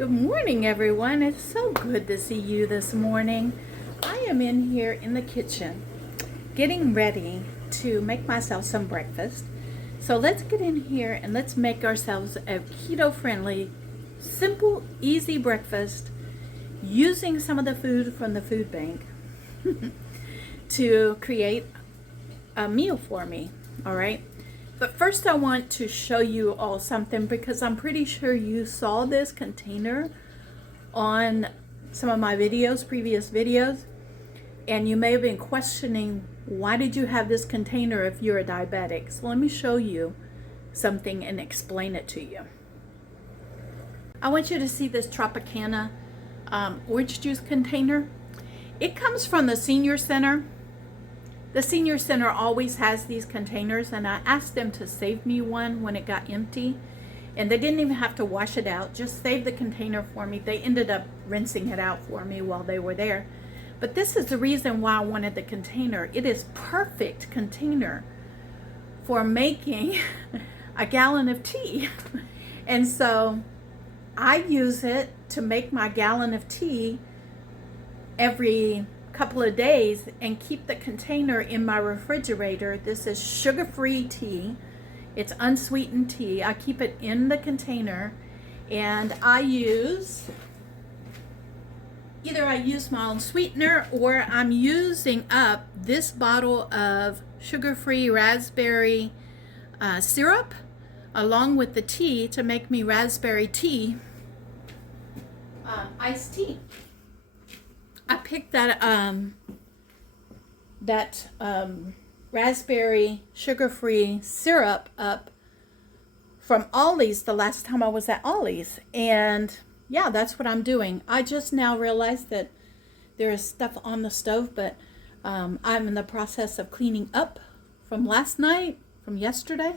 Good morning, everyone. It's so good to see you this morning. I am in here in the kitchen getting ready to make myself some breakfast. So let's get in here and let's make ourselves a keto-friendly, simple, easy breakfast using some of the food from the food bank to create a meal for me. All right. But first I want to show you all something because I'm pretty sure you saw this container on some of my videos, previous videos, and you may have been questioning, why did you have this container if you're a diabetic? So let me show you something and explain it to you. I want you to see this Tropicana orange juice container. It comes from the senior center. The senior center always has these containers, and I asked them to save me one when it got empty, and they didn't even have to wash it out, just save the container for me. They ended up rinsing it out for me while they were there. But this is the reason why I wanted the container. It is perfect container for making a gallon of tea. And so I use it to make my gallon of tea every couple of days and keep the container in my refrigerator. This is sugar-free tea. It's unsweetened tea. I keep it in the container, and I use my own sweetener, or I'm using up this bottle of sugar-free raspberry syrup along with the tea to make me raspberry tea, iced tea. I picked that raspberry sugar-free syrup up from Ollie's the last time I was at Ollie's, and yeah, that's what I'm doing. I just now realized that there is stuff on the stove, but I'm in the process of cleaning up from last night, from yesterday,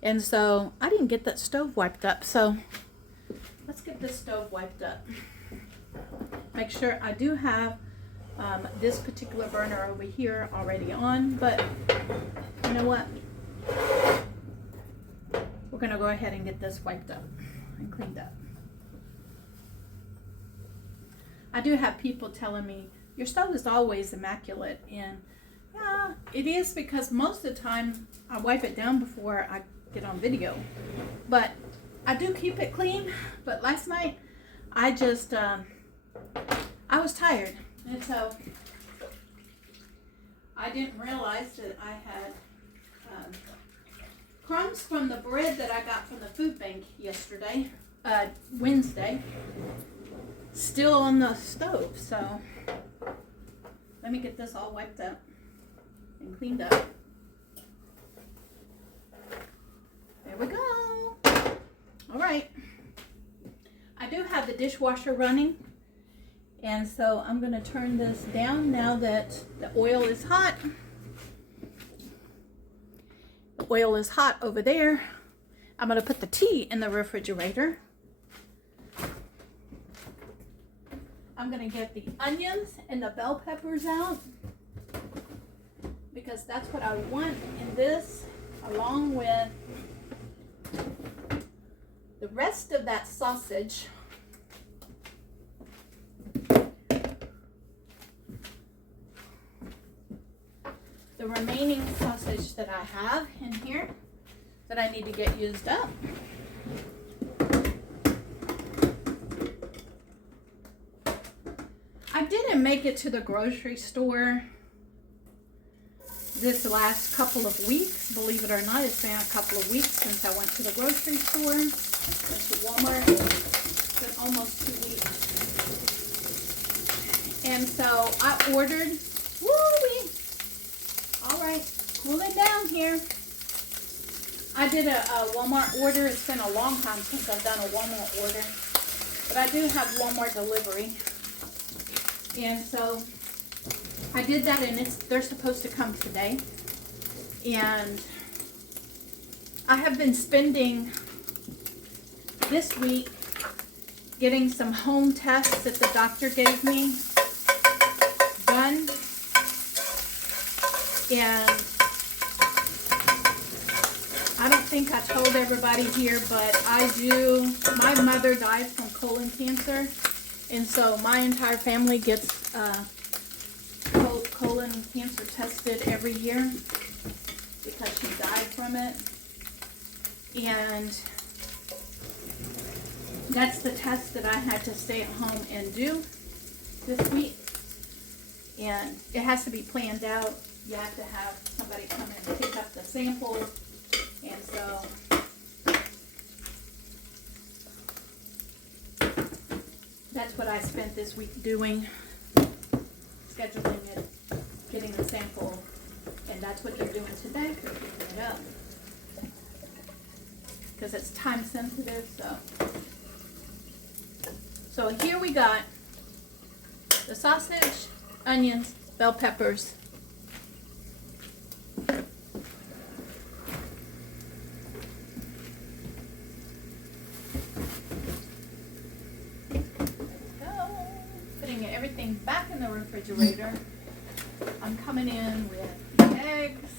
and so I didn't get that stove wiped up. So let's get this stove wiped up. Make sure I do have this particular burner over here already on, but you know what? We're going to go ahead and get this wiped up and cleaned up. I do have people telling me, your stove is always immaculate, and yeah, it is, because most of the time I wipe it down before I get on video. But I do keep it clean, but last night I just I was tired, and so I didn't realize that I had crumbs from the bread that I got from the food bank yesterday, Wednesday, still on the stove. So let me get this all wiped up and cleaned up. There we go. All right. I do have the dishwasher running, and so I'm going to turn this down now that the oil is hot. The oil is hot over there. I'm going to put the tea in the refrigerator. I'm going to get the onions and the bell peppers out, because that's what I want in this, along with the rest of that sausage. The remaining sausage that I have in here that I need to get used up. I didn't make it to the grocery store this last couple of weeks. Believe it or not, it's been a couple of weeks since I went to the grocery store. Went to Walmart. It's been almost 2 weeks. And so I ordered, woo-wee. All right, cooling down here. I did a Walmart order. It's been a long time since I've done a Walmart order, but I do have Walmart delivery. And so I did that, and they're supposed to come today. And I have been spending this week getting some home tests that the doctor gave me done. And I don't think I told everybody here, but my mother died from colon cancer. And so my entire family gets colon cancer tested every year because she died from it. And that's the test that I had to stay at home and do this week. And it has to be planned out. You have to have somebody come in and pick up the sample. And so that's what I spent this week doing, scheduling it, getting the sample, and that's what they're doing today, they're picking it up. Because it's time sensitive, so here we got the sausage, onions, bell peppers, putting everything back in the refrigerator. I'm coming in with eggs.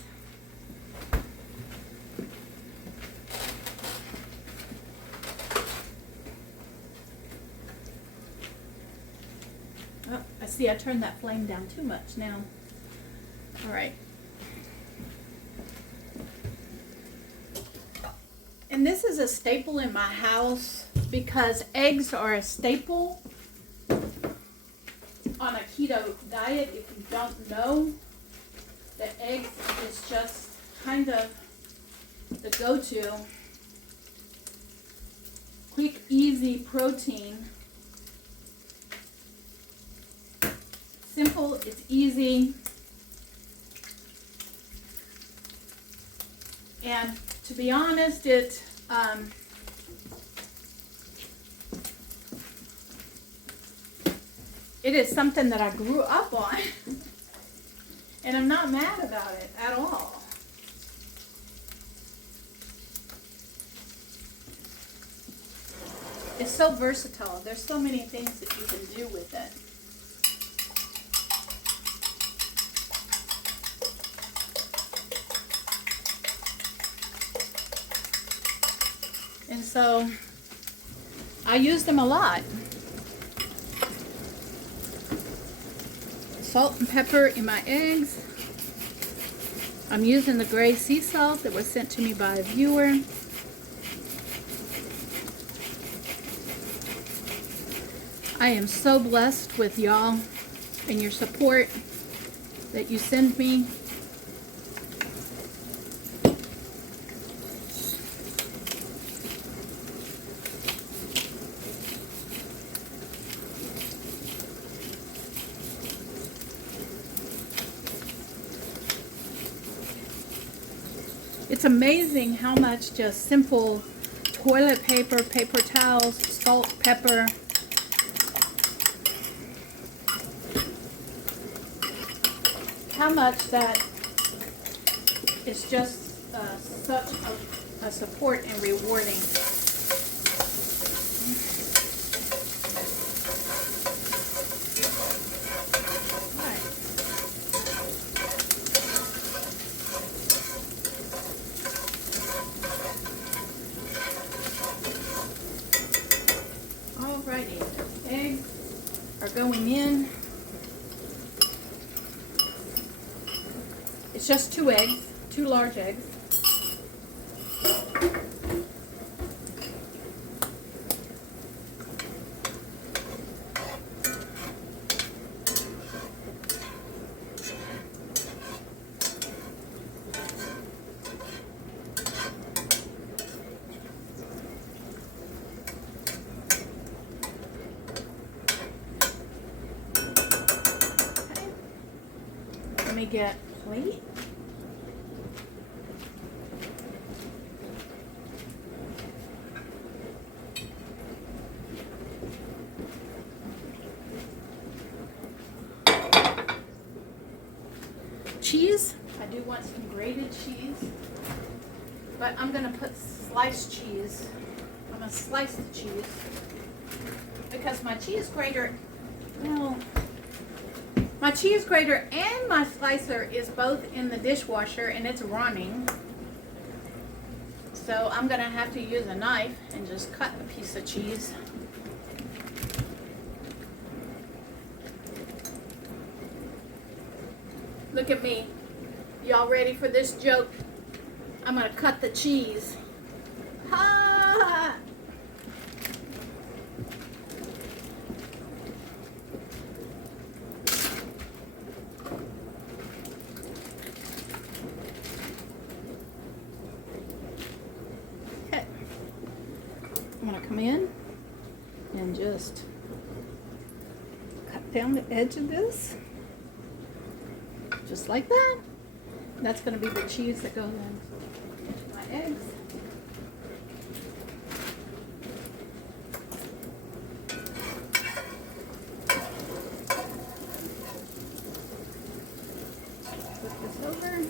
Oh, I see I turned that flame down too much now. All right. And this is a staple in my house because eggs are a staple on a keto diet. If you don't know, the eggs is just kind of the go-to quick, easy protein. Simple, it's easy, and to be honest, it is something that I grew up on, and I'm not mad about it at all. It's so versatile. There's so many things that you can do with it. And so I use them a lot. Salt and pepper in my eggs. I'm using the gray sea salt that was sent to me by a viewer. I am so blessed with y'all and your support that you send me. It's amazing how much just simple toilet paper, paper towels, salt, pepper, how much that is just such a support and rewarding. Alrighty, eggs are going in. It's just 2 eggs, 2 large eggs. Let me get a plate. Cheese. I do want some grated cheese, but I'm going to put sliced cheese. I'm going to slice the cheese because my cheese grater, well, my cheese grater and my slicer is both in the dishwasher and it's running. So I'm going to have to use a knife and just cut a piece of cheese. Look at me. Y'all ready for this joke? I'm gonna cut the cheese. Ha! Okay. I'm gonna come in and just cut down the edge of this. Just like that. That's going to be the cheese that goes in my eggs. Flip this over.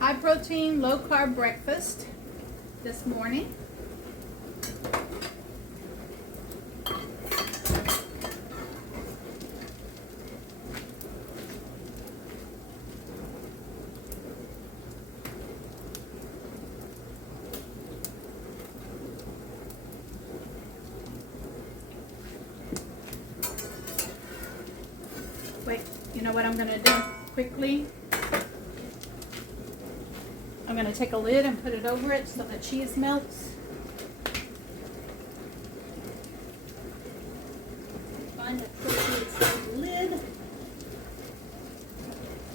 High protein, low carb breakfast this morning. Wait, you know what I'm gonna do quickly? I'm going to take a lid and put it over it so the cheese melts. Find the appropriate lid.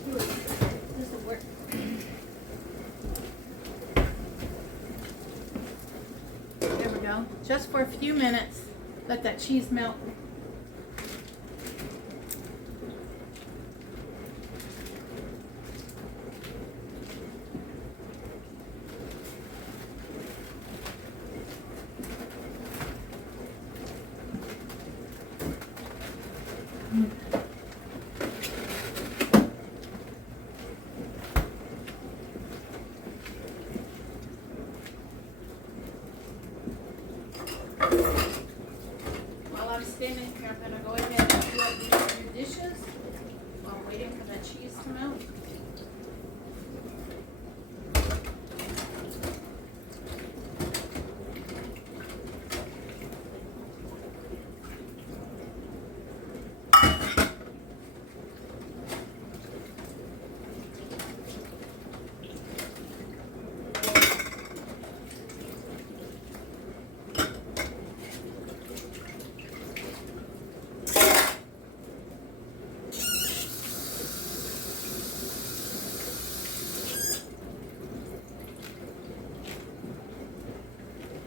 Ooh, this will work. There we go. Just for a few minutes, let that cheese melt. While I'm standing here, I'm going to go ahead and do up these other dishes while I'm waiting for the cheese to melt.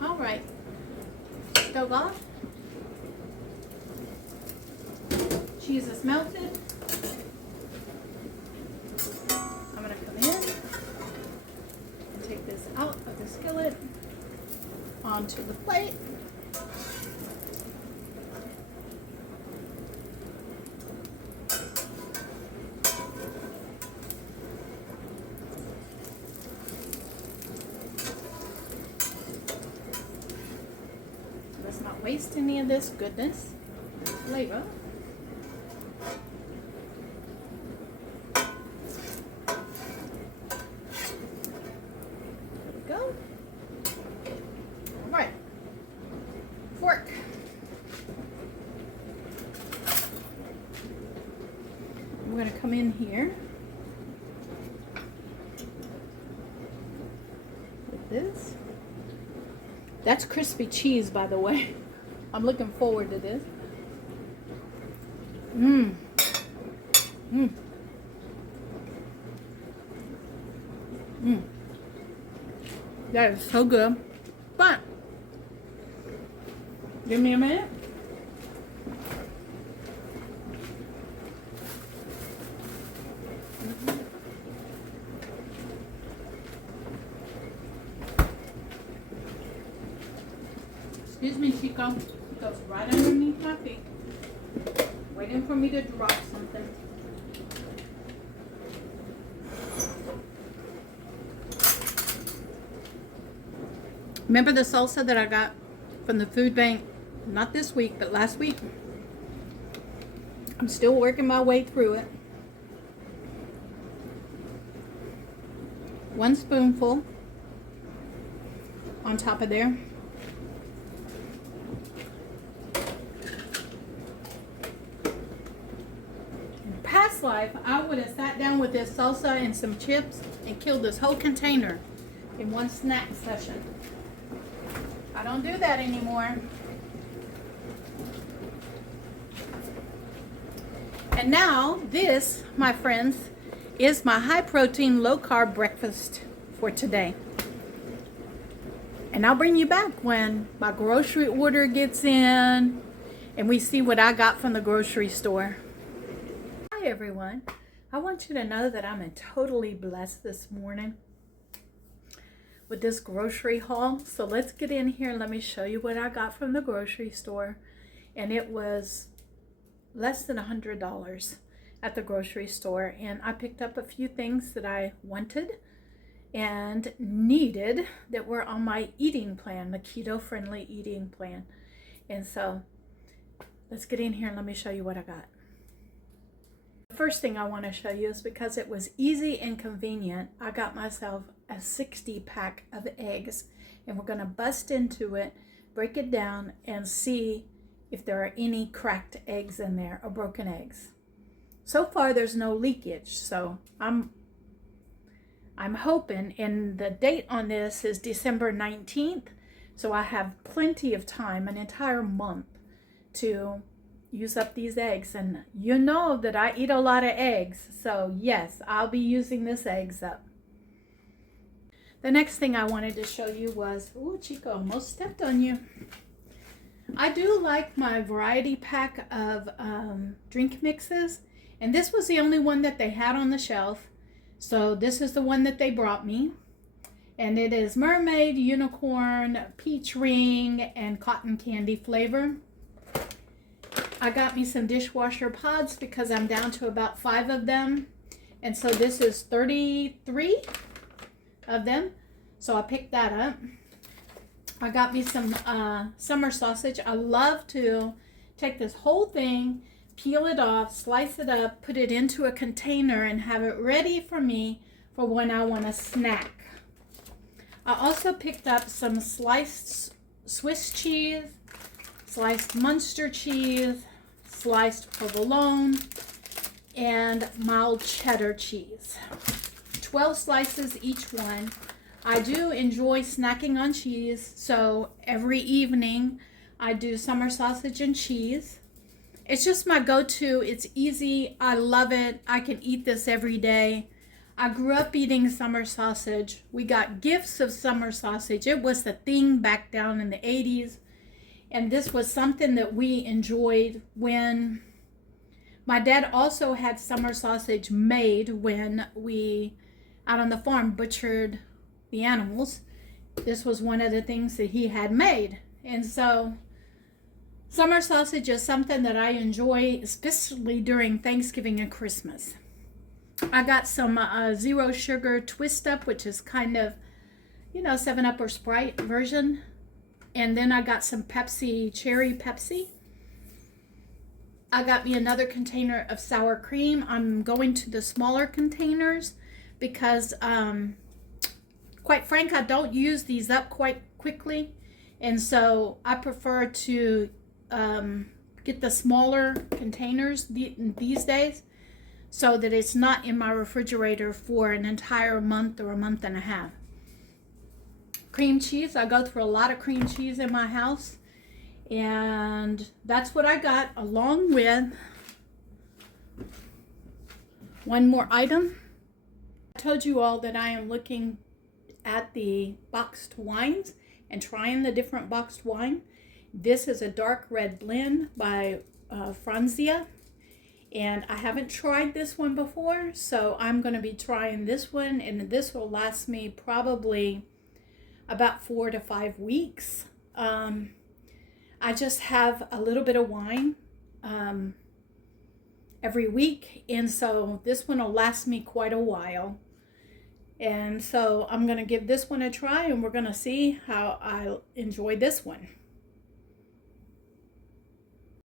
Alright, stove off. Cheese is melted. I'm going to come in and take this out of the skillet onto the plate. Let's not waste any of this goodness, flavor. There we go. All right, fork. I'm going to come in here with this. That's crispy cheese, by the way. I'm looking forward to this. Mmm. Mmm. Mmm. That is so good. But, give me a minute. Excuse me, Chico. It goes right underneath my feet. Waiting for me to drop something. Remember the salsa that I got from the food bank? Not this week, but last week. I'm still working my way through it. 1 spoonful on top of there. In past life, I would have sat down with this salsa and some chips and killed this whole container in one snack session. I don't do that anymore. And now this, my friends, is my high protein, low carb breakfast for today. And I'll bring you back when my grocery order gets in and we see what I got from the grocery store. Hi everyone. I want you to know that I'm totally blessed this morning with this grocery haul. So let's get in here and let me show you what I got from the grocery store. And it was less than $100 at the grocery store, and I picked up a few things that I wanted and needed that were on my eating plan, the keto friendly eating plan. And so let's get in here and let me show you what I got. The first thing I want to show you is because it was easy and convenient, I got myself a 60 pack of eggs, and we're going to bust into it, break it down, and see if there are any cracked eggs in there or broken eggs. So far there's no leakage, so I'm hoping, and the date on this is December 19th, so I have plenty of time, an entire month, to use up these eggs. And you know that I eat a lot of eggs, so yes, I'll be using this eggs up. The next thing I wanted to show you was, ooh, Chico, almost stepped on you. I do like my variety pack of drink mixes, and this was the only one that they had on the shelf. So this is the one that they brought me, and it is mermaid, unicorn, peach ring, and cotton candy flavor. I got me some dishwasher pods because I'm down to about 5 of them, and so this is 33 of them, so I picked that up. I got me some summer sausage. I love to take this whole thing, peel it off, slice it up, put it into a container, and have it ready for me for when I want a snack. I also picked up some sliced Swiss cheese, sliced Munster cheese, sliced provolone, and mild cheddar cheese. 12 slices each one. I do enjoy snacking on cheese, so every evening I do summer sausage and cheese. It's just my go-to. It's easy. I love it. I can eat this every day. I grew up eating summer sausage. We got gifts of summer sausage. It was the thing back down in the 80s. And this was something that we enjoyed when my dad also had summer sausage made when we, out on the farm, butchered the animals. This was one of the things that he had made. And so summer sausage is something that I enjoy, especially during Thanksgiving and Christmas. I got some zero sugar twist up, which is kind of, 7-Up or Sprite version. And then I got some Pepsi, cherry Pepsi. I got me another container of sour cream. I'm going to the smaller containers because, quite frank, I don't use these up quite quickly. And so I prefer to get the smaller containers these days so that it's not in my refrigerator for an entire month or a month and a half. Cream cheese. I go through a lot of cream cheese in my house. And that's what I got, along with one more item. I told you all that I am looking at the boxed wines and trying the different boxed wine. This is a dark red blend by Franzia, and I haven't tried this one before, so I'm going to be trying this one, and this will last me probably about 4 to 5 weeks. I just have a little bit of wine every week, and so this one will last me quite a while. And so I'm going to give this one a try, and we're going to see how I enjoy this one.